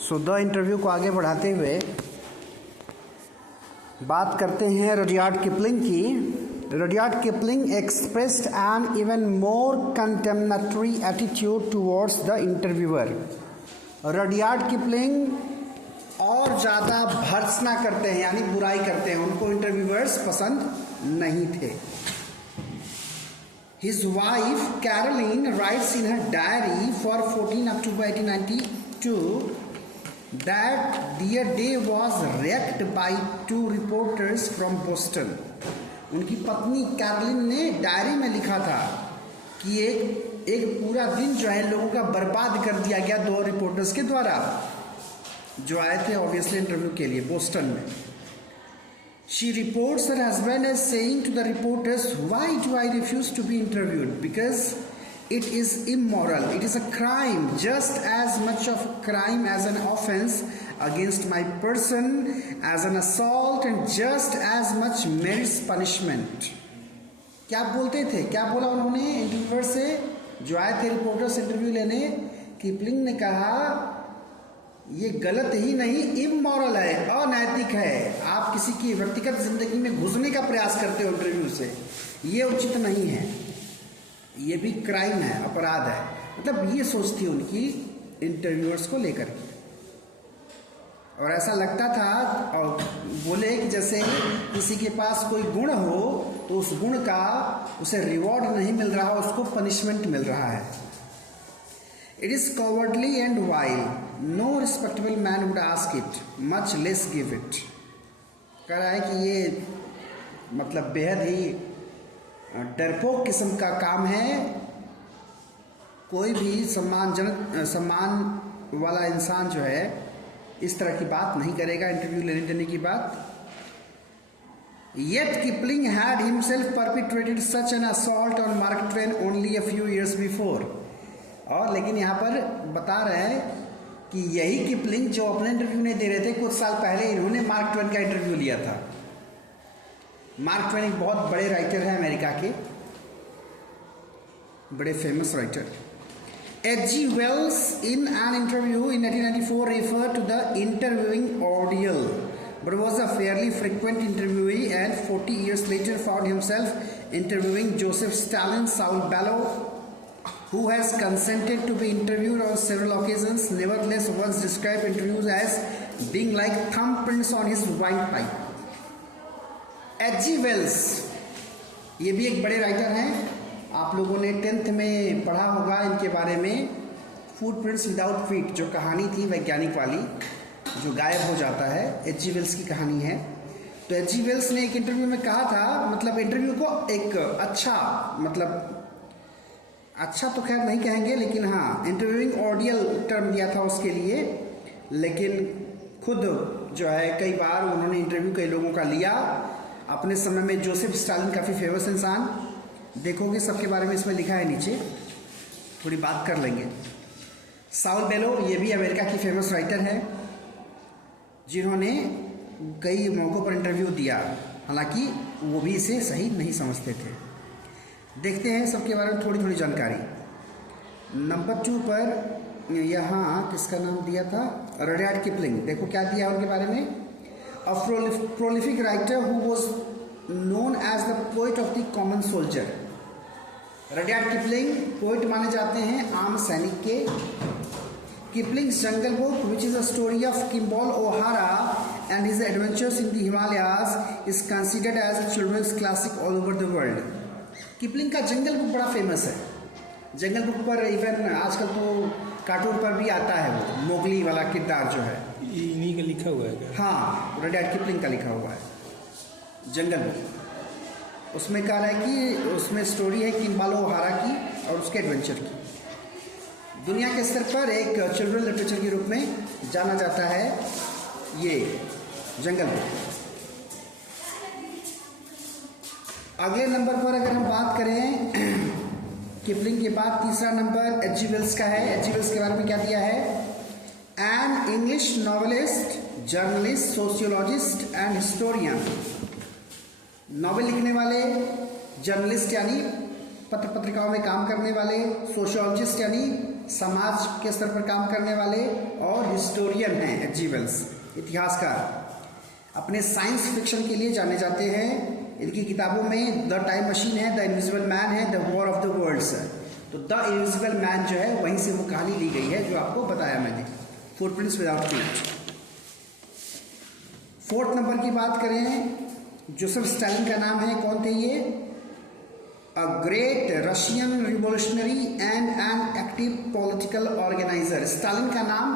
So the interview को आगे बढ़ाते हुए बात करते हैं रडियार्ड किपलिंग की। Rudyard Kipling expressed an even more contemptuous attitude towards the interviewer. Rudyard Kipling और ज़्यादा भर्त्सना करते हैं यानी बुराई करते हैं, उनको इंटरव्यूअर्स पसंद नहीं थे। His wife Caroline writes in her diary for 14 October 1892 that their day was wrecked by two reporters from Boston. उनकी पत्नी कैरोलिन ने डायरी में लिखा था कि एक पूरा दिन जो है लोगों का बर्बाद कर दिया गया दो रिपोर्टर्स के द्वारा जो आए थे ऑब्वियसली इंटरव्यू के लिए बोस्टन में। She reports her husband as saying to the reporters, "Why do I refuse to be interviewed? Because it is immoral. It is a crime, just as much of a crime as an offense against my person, as an assault, and just as much merits punishment." क्या बोलते थे, क्या बोला उन्होंने interviewer से जो आए थे रिपोर्टर्स इंटरव्यू लेने? किपलिंग ने कहा ये गलत ही नहीं, इमोरल है, अनैतिक है। आप किसी की व्यक्तिगत जिंदगी में घुसने का प्रयास करते हो इंटरव्यू से, ये उचित नहीं है, ये भी क्राइम है, अपराध है। मतलब ये सोच थी उनकी इंटरव्यूअर्स को लेकर के। और ऐसा लगता था और बोले कि जैसे किसी के पास कोई गुण हो तो उस गुण का उसे रिवॉर्ड नहीं मिल रहा, उसको पनिशमेंट मिल रहा है। It is cowardly and vile. No respectable man would ask it, much less give it. कह रहा है कि ये मतलब बेहद ही डरपोक किस्म का काम है। कोई भी सम्मान वाला इंसान जो है इस तरह की बात नहीं करेगा इंटरव्यू लेने देने की बात। Yet Kipling had himself perpetrated such an assault on Mark Twain only a few years before. और लेकिन यहाँ पर बता रहे हैं कि यही किपलिंग जो अपने इंटरव्यू नहीं दे रहे थे, कुछ साल पहले इन्होंने मार्क ट्वेन का इंटरव्यू लिया था। मार्क ट्वेन एक बहुत बड़े राइटर हैं अमेरिका के, बड़े famous writer. H.G. Wells in an interview in 1894 referred to the interviewing ordeal, but was a fairly frequent interviewee and 40 years later found himself interviewing Joseph Stalin. Saul Bellow, who has consented to be interviewed on several occasions, nevertheless once described interviews as being like thumbprints on his windpipe. H.G. Wells ये भी एक बड़े writer हैं, आप लोगों ने 10th में पढ़ा होगा इनके बारे में, फुटप्रिंट्स विदाउट फीट, जो कहानी थी वैज्ञानिक वाली जो गायब हो जाता है, H.G. वेल्स की कहानी है। तो H.G. वेल्स ने एक इंटरव्यू में कहा था, मतलब इंटरव्यू को एक अच्छा तो खैर नहीं कहेंगे, लेकिन हाँ इंटरव्यूइंग ऑडियल टर्म दिया था उसके लिए। लेकिन खुद जो है कई बार उन्होंने इंटरव्यू कई लोगों का लिया अपने समय में। जोसेफ स्टालिन काफ़ी फेमस इंसान, देखोगे सबके बारे में इसमें लिखा है नीचे, थोड़ी बात कर लेंगे। साउल बेलो ये भी अमेरिका की फेमस राइटर है जिन्होंने कई मौक़ों पर इंटरव्यू दिया, हालांकि वो भी इसे सही नहीं समझते थे। देखते हैं सबके बारे में थोड़ी थोड़ी जानकारी। नंबर 2 पर यहाँ किसका नाम दिया था, रडियार्ड किपलिंग। देखो क्या दिया उनके बारे में, a prolific writer who was known as the poet of the common soldier. Rudyard Kipling poet माने जाते हैं आम सैनिक के। Kipling's jungle book which is a story of Kimball O'Hara and his adventures in the Himalayas is considered as a children's classic all over the world. Kipling का jungle book बड़ा famous है। जंगल book पर इवन आजकल तो cartoon पर भी आता है वो मोगली वाला किरदार जो है, इन्हीं का लिखा हुआ है क्या? हाँ, रडियार्ड किपलिंग का लिखा हुआ है जंगल बुक। उसमें कह रहा है कि उसमें स्टोरी है किम्बॉल ओहारा की और उसके एडवेंचर की। दुनिया के स्तर पर एक चिल्ड्रन लिटरेचर के रूप में जाना जाता है ये जंगल बुक। अगले नंबर पर अगर हम बात करें किपलिंग के बाद तीसरा नंबर H.G. वेल्स का है। H.G. वेल्स के बारे में क्या दिया है, an English novelist, journalist, sociologist and historian. Novel लिखने वाले, जर्नलिस्ट यानी पत्र पत्रिकाओं में काम करने वाले, सोशियोलॉजिस्ट यानी समाज के स्तर पर काम करने वाले, और हिस्टोरियन हिस्टोरियन हैं एच.जी. वेल्स, इतिहासकार। अपने साइंस फिक्शन के लिए जाने जाते हैं। इनकी किताबों में द टाइम मशीन है, द इनविजिबल मैन है, the war of the worlds है। तो द इनविजिबल मैन जो है वहीं से वो कहानी ली गई है जो आपको बताया मैंने, footprints without feet. 4th number की बात करें, जोसेफ स्टालिन का नाम है, कौन थे ये? A great Russian revolutionary and an active political organiser. Stalin का नाम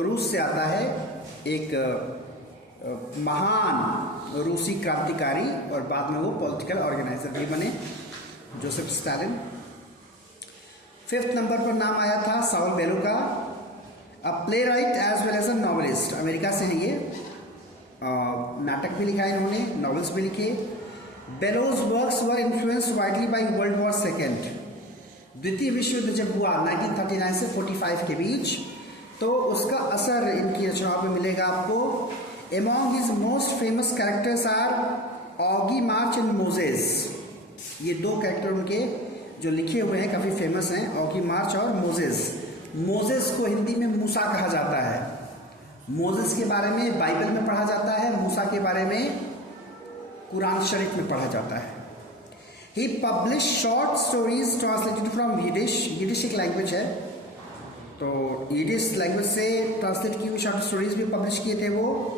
रूस से आता है, एक महान रूसी क्रांतिकारी, और बाद में वो पॉलिटिकल ऑर्गेनाइजर भी बने, जोसेफ स्टालिन। 5th नंबर पर नाम आया था साउल बेलो का, a playwright as well as a novelist. America से हैं ये, नाटक भी लिखा है इन्होंने, नॉवेल्स भी लिखे। Bellow's works were influenced widely by world war second. द्वितीय विश्व युद्ध जब हुआ 1939 से 45 के बीच, तो उसका असर इनकी रचनाओं में मिलेगा आपको। Among his most famous characters are Oggy March and Moses. ये दो कैरेक्टर उनके जो लिखे हुए हैं काफ़ी फेमस हैं, ऑगी मार्च और मोजेस। मोजेस को हिंदी में मूसा कहा जाता है। मोजेस के बारे में बाइबल में पढ़ा जाता है, मूसा के बारे में कुरान शरीफ में पढ़ा जाता है। He publish short stories translated from Yiddish. Yiddish एक लैंग्वेज है, तो यिडिश लैंग्वेज से ट्रांसलेट की हुई शॉर्ट स्टोरीज भी पब्लिश किए थे वो।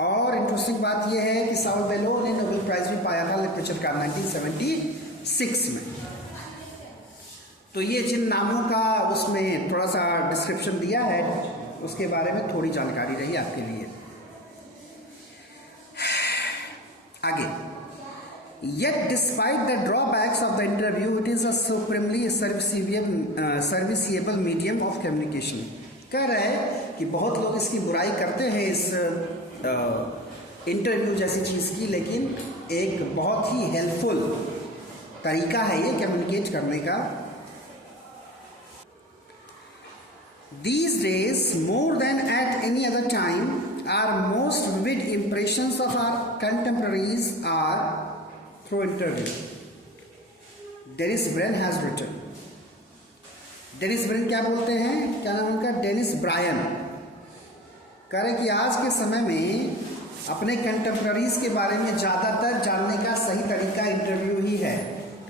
और इंटरेस्टिंग बात यह है कि साउल बेलो ने नोबेल प्राइज भी पाया था लिटरेचर का 1976 में। तो ये जिन नामों का उसमें थोड़ा सा डिस्क्रिप्शन दिया है, उसके बारे में थोड़ी जानकारी रही आपके लिए। आगे, Yet despite the drawbacks of the interview, it is a supremely serviceable medium of communication। कह रहा है कि बहुत लोग इसकी बुराई करते हैं इस इंटरव्यू जैसी चीज़ की, लेकिन एक बहुत ही हेल्पफुल तरीका है ये कम्युनिकेट करने का। These days, more than at any other time, our most vivid impressions of our contemporaries are through interview. Denis Brian has written। Denis Brian क्या बोलते हैं, क्या नाम उनका? Denis Brian. कह रहे कि आज के समय में अपने कंटेम्प्रेरीज के बारे में ज़्यादातर जानने का सही तरीका इंटरव्यू ही है।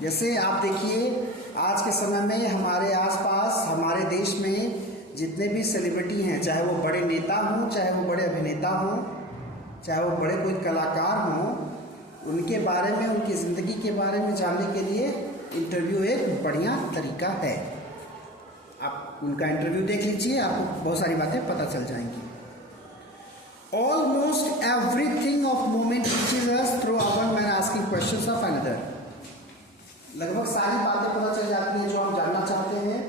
जैसे आप देखिए, आज के समय में हमारे आसपास, हमारे देश में जितने भी सेलिब्रिटी हैं, चाहे वो बड़े नेता हों, चाहे वो बड़े अभिनेता हों, चाहे वो बड़े कोई कलाकार हों, उनके बारे में, उनकी ज़िंदगी के बारे में जानने के लिए इंटरव्यू एक बढ़िया तरीका है। आप उनका इंटरव्यू देख लीजिए, आपको बहुत सारी बातें पता चल जाएंगी। Almost everything of moment reaches us through one man asking questions of another। लगभग सारी बातें पता चल जाती हैं जो हम जानना चाहते हैं,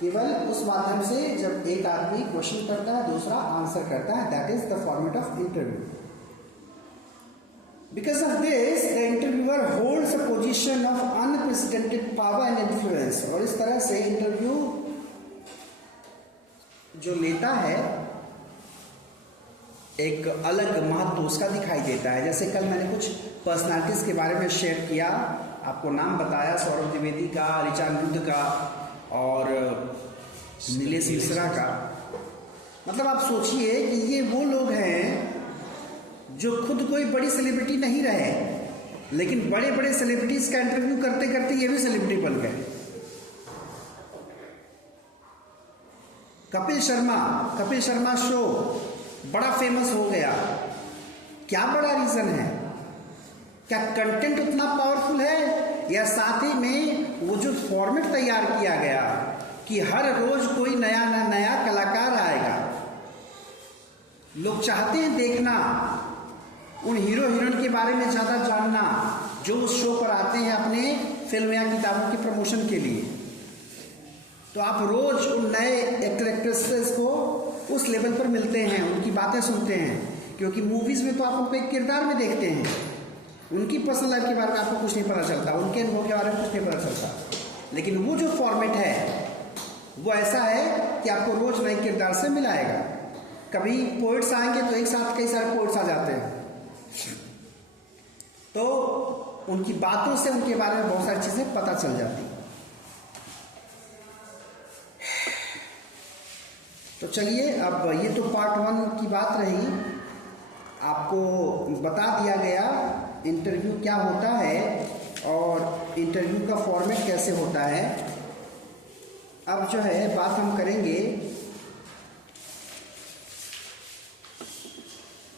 केवल उस माध्यम से जब एक आदमी क्वेश्चन करता है, दूसरा आंसर करता है। That is the format of interview. Because of this, the interviewer holds a position of unprecedented power and influence। और इस तरह से इंटरव्यू जो लेता है एक अलग महत्व उसका दिखाई देता है। जैसे कल मैंने कुछ पर्सनालिटीज के बारे में शेयर किया, आपको नाम बताया, सौरभ द्विवेदी का, ऋचा अनिरुद्ध का और नीलेश मिश्रा का। मतलब आप सोचिए कि ये वो लोग हैं जो खुद कोई बड़ी सेलिब्रिटी नहीं रहे, लेकिन बड़े बड़े सेलिब्रिटीज का इंटरव्यू करते करते ये भी सेलिब्रिटी बन गए। कपिल शर्मा शो बड़ा फेमस हो गया। क्या बड़ा रीजन है? क्या कंटेंट उतना पावरफुल है, या साथ ही में वो जो फॉर्मेट तैयार किया गया कि हर रोज कोई नया नया कलाकार आएगा। लोग चाहते हैं देखना, उन हीरो हीरोइन के बारे में ज़्यादा जानना जो उस शो पर आते हैं अपने फिल्म या किताबों के प्रमोशन के लिए। तो आप रोज उन नए एक्टर एक्ट्रेसेस को उस लेवल पर मिलते हैं, उनकी बातें सुनते हैं, क्योंकि मूवीज़ में तो आप उनको एक किरदार में देखते हैं, उनकी पर्सनल लाइफ के बारे में आपको कुछ नहीं पता चलता, उनके अनुभव के बारे में कुछ नहीं पता चलता। लेकिन वो जो फॉर्मेट है वो ऐसा है कि आपको रोज नए किरदार से मिलाएगा। कभी पोइट्स आएंगे तो एक साथ कई सारे पोइट्स आ जाते हैं, तो उनकी बातों से उनके बारे में बहुत सारी चीज़ें पता चल जाती। तो चलिए, अब ये तो पार्ट 1 बात रही, आपको बता दिया गया इंटरव्यू क्या होता है और इंटरव्यू का फॉर्मेट कैसे होता है। अब जो है बात हम करेंगे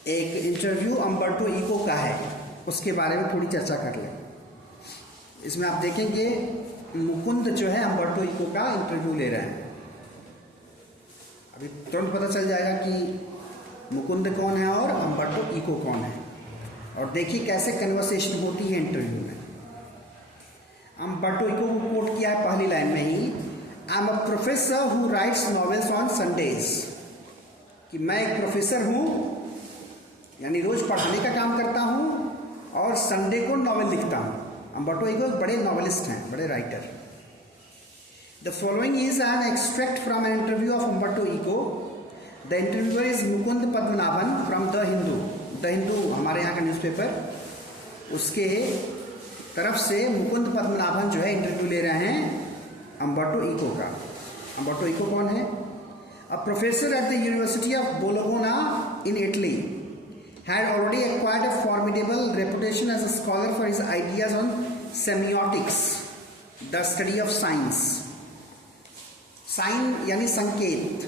एक इंटरव्यू अम्बर्टो इको का है, उसके बारे में थोड़ी चर्चा कर लें। इसमें आप देखेंगे मुकुंद जो है अम्बर्टो इको का इंटरव्यू ले रहे हैं। अभी तुरंत पता चल जाएगा कि मुकुंद कौन है और अम्बर्टो इको कौन है, और देखिए कैसे कन्वर्सेशन होती है इंटरव्यू में। अम्बर्टो इको को कोट किया है पहली लाइन में ही, I am a professor who writes novels on Sundays, कि मैं एक प्रोफेसर हूँ, यानी रोज पढ़ाने का काम करता हूँ और संडे को नॉवेल लिखता हूँ। अम्बर्टो इको बड़े नॉवेलिस्ट हैं, बड़े writer. The following is an extract from an interview of Umberto Eco. The interviewer is Mukund Padmanabhan from the Hindu. The Hindu हमारे यहाँ का न्यूज़पेपर, उसके तरफ से मुकुंद पद्मनाभन जो है इंटरव्यू ले रहे हैं अम्बर्टो इको का। अम्बर्टो इको कौन है? A professor at the university of bologna in Italy, had already acquired a formidable reputation as a scholar for his ideas on semiotics, the study of signs. Sign यानी संकेत,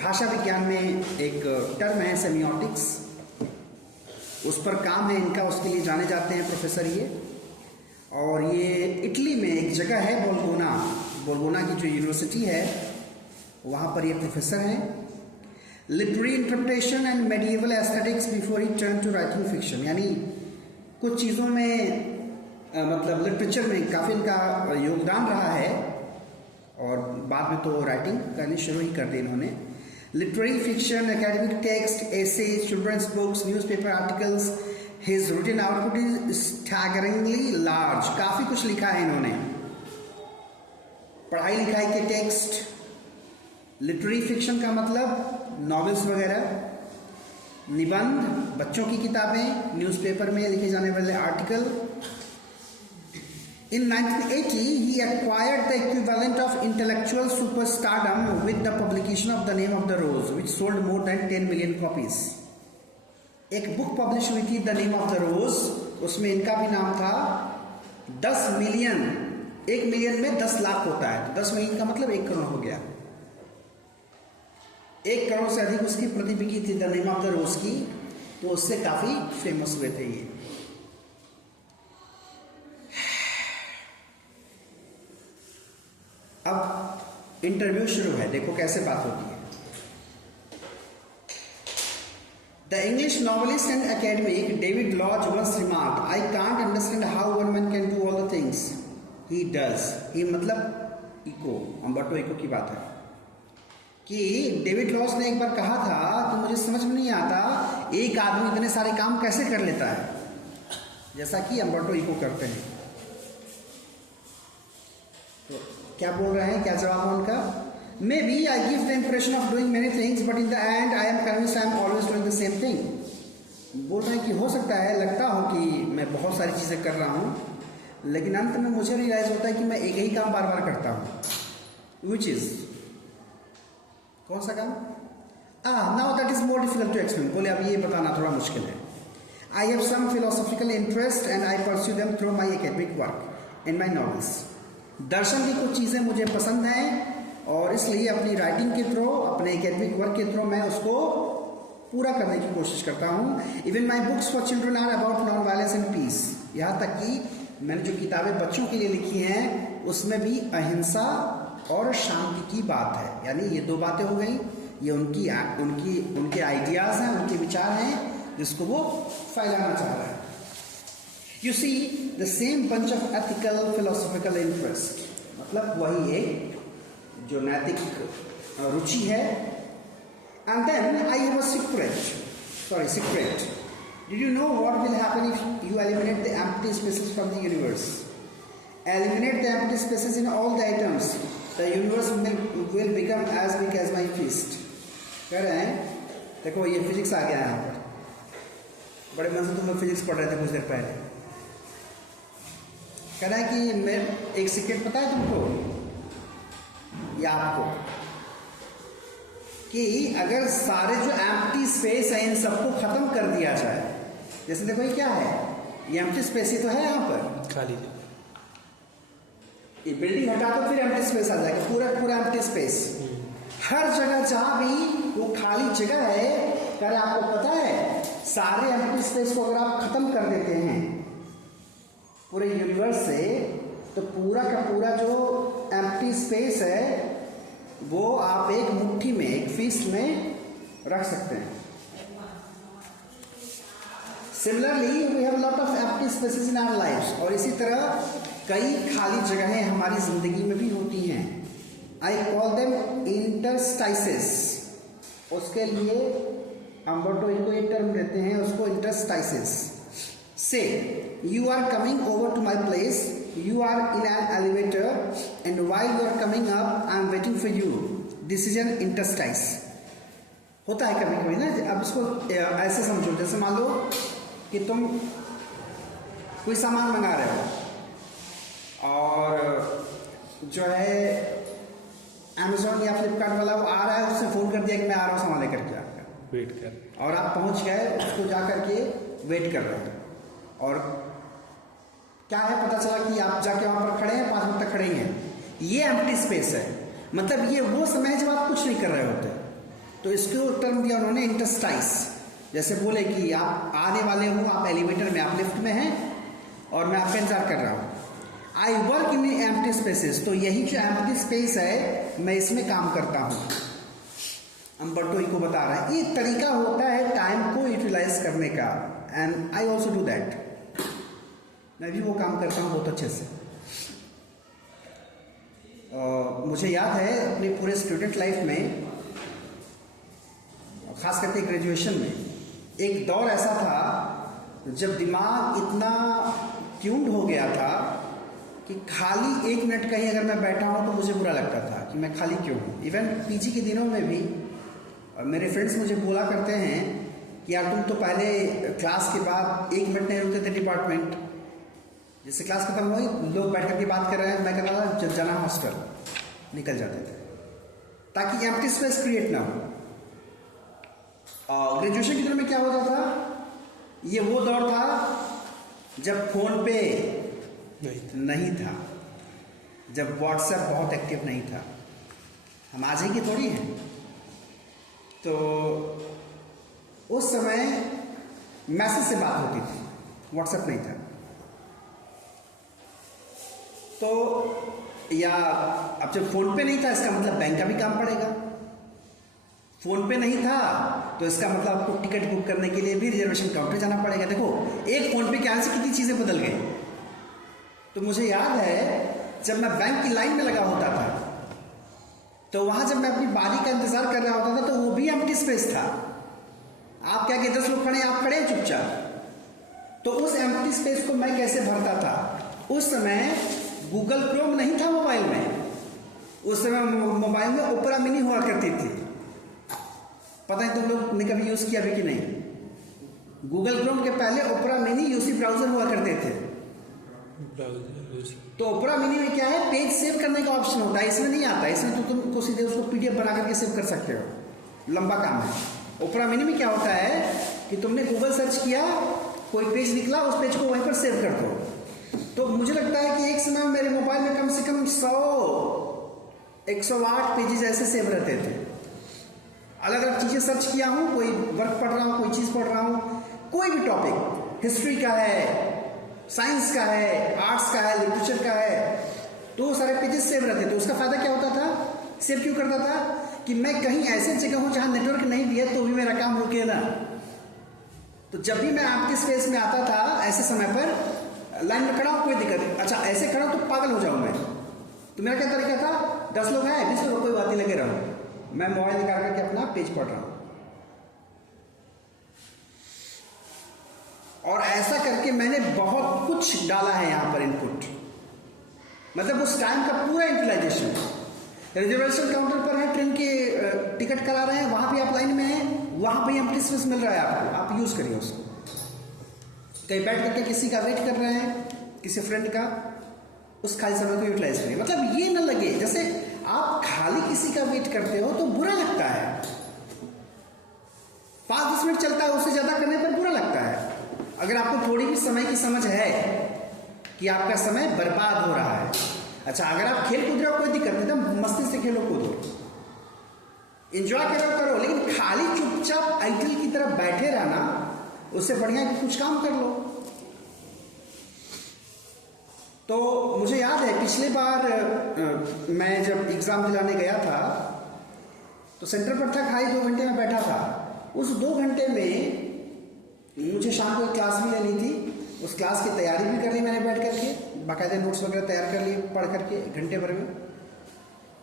भाषा विज्ञान में एक term है semiotics, उस पर काम है इनका, उसके लिए जाने जाते हैं प्रोफेसर ये। और ये इटली में एक जगह है बोलगोना, बोलगोना की जो यूनिवर्सिटी है वहाँ पर ये प्रोफेसर हैं। Literary interpretation and medieval aesthetics before he turn to writing fiction, यानी कुछ चीज़ों में मतलब लिटरेचर में काफ़ी इनका योगदान रहा है और बाद में तो राइटिंग करनी शुरू ही कर दी इन्होंने। Literary fiction, academic text, essay, children's books, newspaper articles, his written output is staggeringly large. काफ़ी कुछ लिखा है इन्होंने, पढ़ाई लिखाई के टेक्स्ट। लिटरेरी फिक्शन का मतलब नॉवेल्स वगैरह, निबंध, बच्चों की किताबें, न्यूज़पेपर में लिखे जाने वाले article. In 1980, he acquired the equivalent of intellectual superstardom with the publication of The Name of the Rose, which sold more than 10 million copies. एक बुक पब्लिश हुई थी द नेम ऑफ द रोज, उसमें इनका भी नाम था। 10 मिलियन, 1 मिलियन में 10 लाख होता है, तो 10 मिलियन का मतलब 1 करोड़ हो गया। 1 करोड़ से अधिक उसकी प्रति बिकी थी द नेम ऑफ द रोज की, तो उससे काफी फेमस हुए थे ये। अब इंटरव्यू शुरू है, देखो कैसे बात होती है। The English novelist and academic David Lodge once remarked, I can't understand how one man can do all the things he does. ये मतलब इको, अम्बर्टो इको की बात है कि डेविड लॉज ने एक बार कहा था कि मुझे समझ में नहीं आता एक आदमी इतने सारे काम कैसे कर लेता है, जैसा कि अम्बर्टो इको करते हैं। तो क्या बोल रहे हैं, क्या जवाब है उनका? Maybe I give the impression of doing many things, but in the end I am convinced I am always doing the same thing. बोल रहे हैं कि हो सकता है लगता हो कि मैं बहुत सारी चीज़ें कर रहा हूँ, लेकिन अंत में मुझे रियलाइज होता है कि मैं एक ही काम बार बार करता हूँ। Which is कौन सा काम? Now that is more difficult to explain. बोले अब ये बताना थोड़ा मुश्किल है। I have some philosophical interest and I pursue them through my academic work in my novels. दर्शन की कुछ चीज़ें मुझे पसंद हैं और इसलिए अपनी राइटिंग के थ्रू, अपने एकेडमिक वर्क के थ्रू मैं उसको पूरा करने की कोशिश करता हूँ। Even my books for children are about non violence and peace. यहाँ तक कि मैंने जो किताबें बच्चों के लिए लिखी हैं उसमें भी अहिंसा और शांति की बात है। यानी ये 2 बातें हो गई, ये उनके आइडियाज़ हैं, उनके विचार हैं जिसको वो फैलाना चाह रहा है। You see the same bunch of ethical philosophical interest, मतलब वही एक जो नैतिक रुचि है। And then I have a secret. Did you know what will happen if you eliminate the empty spaces from the universe? Eliminate the empty spaces in all the items, the universe will become as big as my fist. कह रहे हैं, देखो ये physics आ गया यहाँ पर, बड़े मन से तुम फिजिक्स पढ़ रहे थे कुछ देर पहले। कह रहा है कि मैं एक सीक्रेट पता है तुमको या आपको, कि अगर सारे जो एम्प्टी एम्प्टी स्पेस है इन सबको खत्म कर दिया जाए। जैसे देखो ये क्या है, ये एम्प्टी स्पेस ही तो है यहाँ पर, खाली जगह। ये बिल्डिंग हटा तो फिर एम्प्टी स्पेस आ जाएगा, पूरा पूरा एम्प्टी स्पेस। हर जगह जहां भी वो खाली जगह है, अगर आपको पता है सारे एम्प्टी स्पेस को अगर आप खत्म कर देते हैं पूरे यूनिवर्स से, तो पूरा का पूरा जो एम्प्टी स्पेस है वो आप एक मुट्ठी में, एक फीस्ट में रख सकते हैं। Similarly we have lot of empty spaces in our lives, और इसी तरह कई खाली जगहें हमारी जिंदगी में भी होती हैं। I call them interstices. उसके लिए अम्बर्टो इको एक टर्म देते हैं उसको, interstices. Say you are coming over to my place, you are in an elevator and while you are coming up I am waiting for you, this is an interstice. होता है कभी कभी ना। अब इसको ऐसे समझो, जैसे मान लो कि तुम कोई सामान मंगा रहे हो और जो है अमेजोन या फ्लिपकार्ट वाला वो आ रहा है, उससे फोन कर दिया कि मैं आ रहा हूँ सामान लेकर के आपका, वेट कर, और आप पहुंच गए, उसको जा करके वेट कर रहे हैं, और क्या है पता चला कि आप जाके वहां पर खड़े हैं, 5 मिनट तक खड़े ही हैं। ये एम्प्टी स्पेस है, मतलब ये वो समय है जब आप कुछ नहीं कर रहे होते। तो इसको टर्म दिया उन्होंने इंटरस्टाइस। जैसे बोले कि आप आने वाले हो, आप एलिवेटर में, आप लिफ्ट में हैं और मैं आपका इंतजार कर रहा हूँ। I work in empty spaces, तो यही जो एम्प्टी स्पेस है मैं इसमें काम करता हूँ। अम्बर्टो इको बता रहा है, ये तरीका होता है टाइम को यूटिलाइज करने का, and I also do that. मैं भी वो काम करता हूँ बहुत अच्छे से। मुझे याद है अपने पूरे स्टूडेंट लाइफ में, खास करके ग्रेजुएशन में, एक दौर ऐसा था जब दिमाग इतना ट्यून्ड हो गया था कि खाली 1 मिनट कहीं अगर मैं बैठा हूँ तो मुझे बुरा लगता था कि मैं खाली क्यों हूँ। इवन पीजी के दिनों में भी मेरे फ्रेंड्स मुझे बोला करते हैं कि यार तुम तो पहले क्लास के बाद 1 मिनट नहीं रुकते थे डिपार्टमेंट, जैसे क्लास खत्म हुई लोग बैठ कर के बात कर रहे हैं, मैं कहता था जब जाना हॉस्टल, निकल जाते थे ताकि एम्प्टी स्पेस क्रिएट ना हो। ग्रेजुएशन के दिनों में क्या होता था, ये वो दौर था जब फोन पे नहीं था, जब व्हाट्सएप बहुत एक्टिव नहीं था। हम आज ही की थोड़ी हैं। तो उस समय मैसेज से बात होती थी, व्हाट्सएप नहीं था। तो या अब जब फोन पे नहीं था, इसका मतलब बैंक का भी काम पड़ेगा। फोन पे नहीं था तो इसका मतलब आपको टिकट बुक करने के लिए भी रिजर्वेशन काउंटर जाना पड़ेगा। देखो एक फोन पे क्या से कितनी चीजें बदल गई। तो मुझे याद है जब मैं बैंक की लाइन में लगा होता था, तो वहां जब मैं अपनी बारी का इंतजार कर रहा होता था तो वो भी एम्प्टी स्पेस था। आप क्या कहते 10 लोग खड़े, आप खड़े चुपचाप। तो उस एम्प्टी स्पेस को मैं कैसे भरता था? उस समय गूगल क्रोम नहीं था मोबाइल में, उस समय मोबाइल में ओपेरा मिनी हुआ करती थी। पता है तुम लोग ने कभी यूज किया भी कि नहीं? गूगल क्रोम के पहले ओपेरा मिनी यूसी ब्राउजर हुआ करते थे। तो ओपेरा मिनी में क्या है, पेज सेव करने का ऑप्शन होता है, इसमें नहीं आता। इसमें तो तुमको सीधे उसको पीडीएफ बना करके सेव कर सकते हो, लंबा काम है। ओपेरा मिनी में क्या होता है कि तुमने गूगल सर्च किया, कोई पेज निकला, उस पेज को वहीं पर सेव कर दो। तो मुझे लगता है कि एक समय मेरे मोबाइल में कम से कम 108 पेजेस ऐसे सेव रहते थे। अलग अलग चीजें सर्च किया हूं, कोई वर्क पढ़ रहा हूं, कोई चीज पढ़ रहा हूं, कोई भी टॉपिक, हिस्ट्री का है, साइंस का है, आर्ट्स का है, लिटरेचर का है, तो सारे पेजेस सेव रहते थे। उसका फायदा क्या होता था, सेव क्यों करता था कि मैं कहीं ऐसे जगह हूं जहां नेटवर्क नहीं भी है तो भी मेरा काम रुके ना। तो जब भी मैं आपके स्पेस में आता था ऐसे समय पर, लाइन में खड़ा हूं कोई दिक्कत, अच्छा ऐसे खड़ा हूं तो पागल हो जाऊं मैं। तो मेरा क्या तरीका था, 10 लोग हैं 20 लोग, कोई बात नहीं, लगे रहो, मैं मोबाइल निकाल करके अपना पेज पढ़ रहा हूं। और ऐसा करके मैंने बहुत कुछ डाला है यहां पर इनपुट, मतलब उस टाइम का पूरा यूटिलाइजेशन। रिजर्वेशन काउंटर पर है, ट्रेन के टिकट करा रहे हैं, वहां भी आप लाइन में हैं, वहां पे एम्प्टी स्पेस मिल रहा है आपको, आप यूज करिए उसको। कहीं बैठ करके किसी का वेट कर रहे हैं, किसी फ्रेंड का, उस खाली समय को यूटिलाइज करिए। मतलब ये न लगे जैसे आप खाली किसी का वेट करते हो तो बुरा लगता है। मिनट चलता है, उससे ज़्यादा करने पर बुरा लगता है। अगर आपको थोड़ी भी समय की समझ है कि आपका समय बर्बाद हो रहा है। अच्छा, अगर आप खेल कूद रहे हो कोई दिक्कत नहीं, एकदम मस्ती से खेलो कूदो, एंजॉय करो, लेकिन खाली चुपचाप आइडल की तरफ बैठे रहना उससे बढ़िया कि कुछ काम कर लो। तो मुझे याद है पिछले बार मैं जब एग्ज़ाम दिलाने गया था तो सेंटर पर था, खाली 2 घंटे में बैठा था। उस 2 घंटे में मुझे शाम को एक क्लास भी लेनी थी, उस क्लास की तैयारी भी कर ली मैंने बैठ करके, बाकायदा नोट्स वगैरह तैयार कर लिए पढ़ करके घंटे भर में,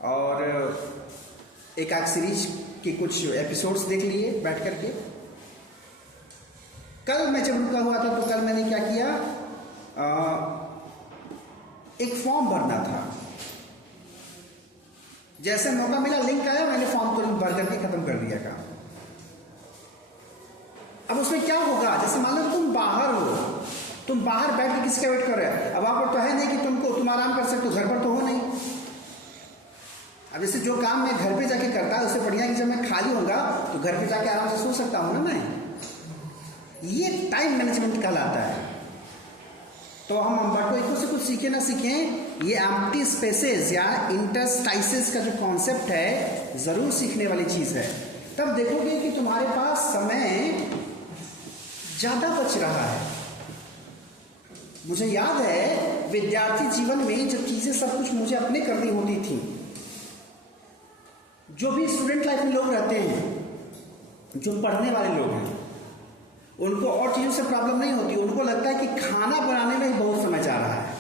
और एक आध सीरीज के कुछ एपिसोड्स देख लिए बैठ करके। कल मैं जब रुका हुआ था तो कल मैंने क्या किया, एक फॉर्म भरना था। जैसे मौका मिला, लिंक आया, मैंने फॉर्म तुरंत भर करके खत्म कर दिया काम। अब उसमें क्या होगा, जैसे मान लो तुम बाहर हो, तुम बाहर बैठ के किसका वेट कर रहे हो। अब आप तो है नहीं कि तुम आराम कर सकते हो, घर पर तो हो नहीं। अब जैसे जो काम मैं घर पे जाके करता है उससे बढ़िया कि जब मैं खाली होगा तो घर पे जाके आराम से सो सकता हूँ ना मैं। ये टाइम मैनेजमेंट कहलाता है। तो हम अम्बर्टो इको से कुछ सीखे ना सीखें, ये एम्प्टी स्पेसेस या इंटरस्टाइसेस का जो कॉन्सेप्ट है जरूर सीखने वाली चीज है। तब देखोगे कि तुम्हारे पास समय ज्यादा बच रहा है। मुझे याद है विद्यार्थी जीवन में जब चीजें सब कुछ मुझे अपने करनी होती थी, जो भी स्टूडेंट लाइफ में लोग रहते हैं, जो पढ़ने वाले लोग हैं, उनको और चीज़ों से प्रॉब्लम नहीं होती। उनको लगता है कि खाना बनाने में ही बहुत समय जा रहा है।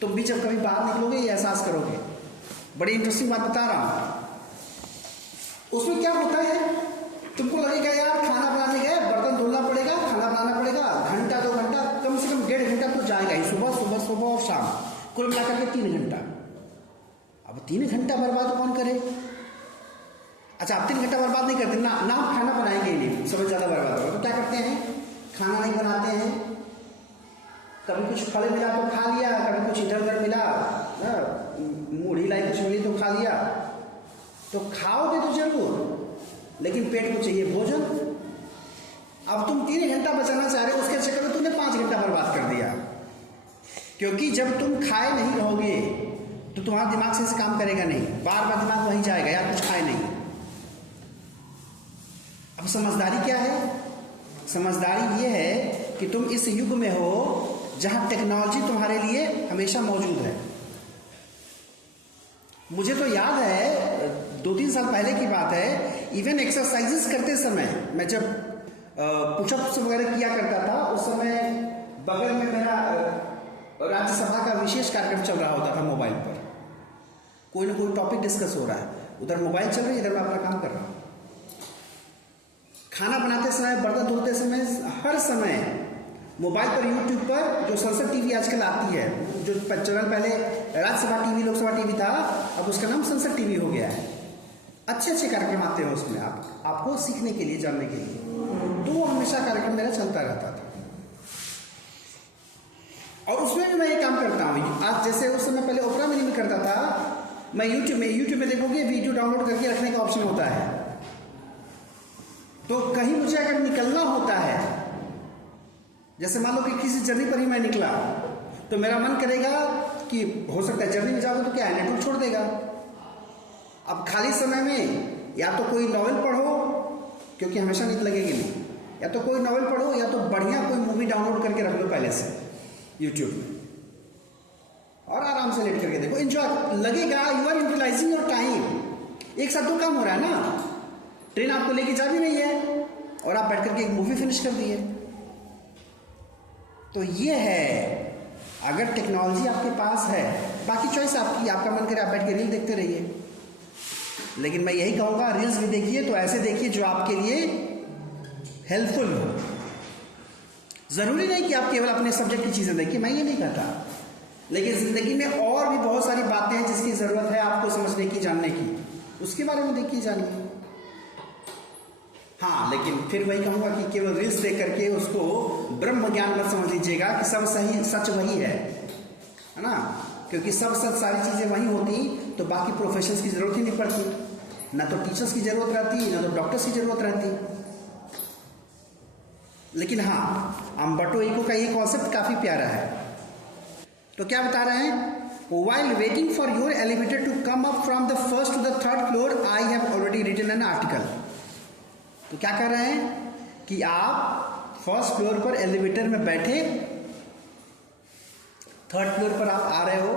तुम भी जब कभी बाहर निकलोगे ये एहसास करोगे। बड़ी इंटरेस्टिंग बात बता रहा हूँ। उसमें क्या होता है, तुमको लगेगा यार खाना बनाने गए, बर्तन धुलना पड़ेगा, खाना बनाना पड़ेगा, घंटा 2 घंटा, कम से कम 1.5 घंटा तो जाएगा ही, सुबह और शाम, कुल मिलाकर के 3 घंटा। अब 3 घंटा बर्बाद कौन करे। अच्छा, आप 3 घंटा बर्बाद नहीं करते ना, आप खाना बनाएंगे ही नहीं, समय ज़्यादा बर्बाद होगा। तो क्या करते हैं, खाना नहीं बनाते हैं। कभी कुछ फल मिला तो खा लिया, कभी कुछ इधर उधर मिला, मूढ़ी लाई कुछ मिली तो खा लिया। तो खाओगे तो जरूर, लेकिन पेट को चाहिए भोजन। अब तुम 3 घंटा बचाना चाह रहे हो, उसके चक्कर में तुमने 5 घंटा बर्बाद कर दिया। क्योंकि जब तुम खाए नहीं रहोगे तो तुम्हारा दिमाग से काम करेगा नहीं, बार बार दिमाग वहीं जाएगा, यार कुछ खाए नहीं। अब समझदारी क्या है, समझदारी ये है कि तुम इस युग में हो जहां टेक्नोलॉजी तुम्हारे लिए हमेशा मौजूद है। मुझे तो याद है 2-3 साल पहले की बात है, इवन एक्सरसाइजेस करते समय मैं जब पुशअप्स वगैरह किया करता था, उस समय बगल में मेरा राज्यसभा का विशेष कार्यक्रम चल रहा होता था मोबाइल पर। कोई ना कोई टॉपिक डिस्कस हो रहा है, उधर मोबाइल चल रही है, इधर मैं अपना काम कर रहा हूँ। खाना बनाते समय, बर्तन धोते समय, हर समय मोबाइल पर, यूट्यूब पर जो संसद टीवी आजकल आती है, जो चैनल पहले राज्यसभा टीवी, लोकसभा टीवी था, अब उसका नाम संसद टीवी हो गया है। अच्छे अच्छे कार्यक्रम आते हैं उसमें, आपको सीखने के लिए, जानने के लिए। तो वो हमेशा कार्यक्रम मेरा चलता रहता था और उसमें भी मैं ये काम करता हूँ। आज जैसे उस समय पहले ओपरा मिनी में करता था, मैं यूट्यूब में देखोगे वीडियो डाउनलोड करके रखने का ऑप्शन होता है। तो कहीं मुझे अगर निकलना होता है, जैसे मान लो कि किसी जर्नी पर ही मैं निकला, तो मेरा मन करेगा कि हो सकता है जर्नी में जाऊँ तो क्या है, नेटवर्क छोड़ देगा। अब खाली समय में या तो कोई नॉवेल पढ़ो, क्योंकि हमेशा नींद लगेगी नहीं, या तो कोई नॉवेल पढ़ो, या तो बढ़िया कोई मूवी डाउनलोड करके रख लो पहले से यूट्यूब में, और आराम से लेट करके देखो, एंजॉय लगेगा। You are utilising your time. एक साथ 2 काम हो रहा है ना, ट्रेन आपको लेके जा भी रही है और आप बैठ करके एक मूवी फिनिश कर दिए। तो ये है, अगर टेक्नोलॉजी आपके पास है, बाकी चॉइस आपकी, आपका मन करे आप बैठ के रील देखते रहिए। लेकिन मैं यही कहूँगा, रील्स भी देखिए तो ऐसे देखिए जो आपके लिए हेल्पफुल हो। ज़रूरी नहीं कि आप केवल अपने सब्जेक्ट की चीज़ें देखिए, मैं ये नहीं कहता, लेकिन ज़िंदगी में और भी बहुत सारी बातें हैं जिसकी ज़रूरत है आपको समझने की, जानने की, उसके बारे में देखिए, जानिए। हाँ, लेकिन फिर वही कहूँगा कि केवल रील्स देख करके उसको ब्रह्म ज्ञान मत समझ लीजिएगा कि सब सही सच वही है ना। क्योंकि सब सच, सारी चीज़ें वही होती तो बाकी प्रोफेशंस की ज़रूरत ही नहीं पड़ती, ना तो टीचर्स की ज़रूरत रहती, ना तो डॉक्टर्स की ज़रूरत रहती। लेकिन हाँ, अम्बर्टो इको का ये कॉन्सेप्ट काफ़ी प्यारा है। तो क्या बता रहे हैं? While waiting for your elevator to come up from the first to the third floor, I have already written an article. तो क्या कर रहे हैं कि आप फर्स्ट फ्लोर पर एलिवेटर में बैठे, थर्ड फ्लोर पर आप आ रहे हो,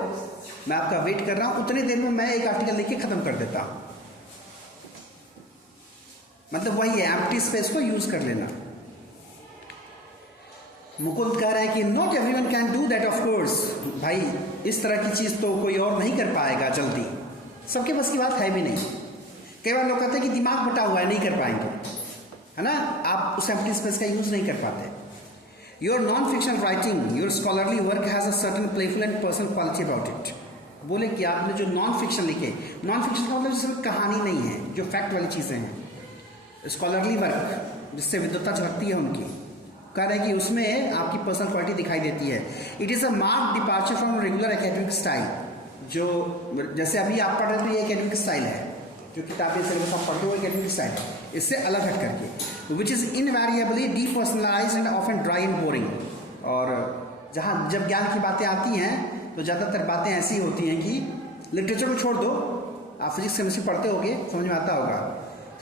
मैं आपका वेट कर रहा हूं, उतनी देर में मैं एक आर्टिकल लिख के खत्म कर देता हूं। मतलब वही है, एम्प्टी स्पेस को यूज कर लेना। मुकुंद कह रहे हैं कि not everyone can do that, of course. भाई इस तरह की चीज तो कोई और नहीं कर पाएगा जल्दी, सबके बस की बात है भी नहीं। कई बार लोग कहते हैं कि दिमाग बटा हुआ है, नहीं कर पाएंगे, है ना, आप उस एम्प्टी स्पेस का यूज नहीं कर पाते। Your non fiction writing, your scholarly work has a certain playful and personal quality about it. बोले कि आपने जो नॉन फिक्शन लिखे, नॉन फिक्शन का मतलब सिर्फ कहानी नहीं है, जो फैक्ट वाली चीजें हैं, स्कॉलरली वर्क जिससे विद्वता झलकती है उनकी, कह रहे हैं कि उसमें आपकी पर्सनल क्वालिटी दिखाई देती है। It is a mark departure from regular academic style. जो जैसे अभी आप पढ़ रहे थे, ये एकेडमिक स्टाइल है, जो किताबें सिलेबस आप पढ़ते हो एकेडमिक स्टाइल, इससे अलग हट करके, which is invariably depersonalised and often dry and boring. और जहाँ जब ज्ञान की बातें आती हैं तो ज़्यादातर बातें ऐसी होती हैं कि लिटरेचर को छोड़ दो, आप फिजिक्स केमिस्ट्री पढ़ते होगे, समझ में आता होगा,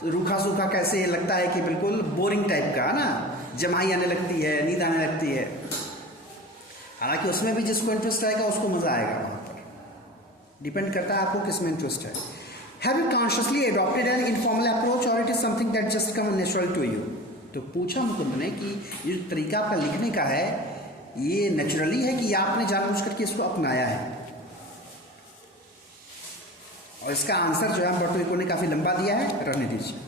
रूखा सूखा कैसे लगता है कि बिल्कुल बोरिंग टाइप का, है ना, जमाई आने लगती है, नींद आने लगती है। हालांकि उसमें भी जिसको इंटरेस्ट आएगा उसको मजा आएगा, वहां पर डिपेंड करता है आपको किस में इंटरेस्ट है। Have you consciously adopted an informal approach or it is something that just come natural to you. तो पूछा मुकुंद ने कि ये जो तरीका आपका लिखने का है, ये नेचुरली है कि आपने जानबूझ करके इसको अपनाया है? और इसका आंसर जो है अम्बर्टो इको ने काफी लंबा दिया है, रहने दीजिए।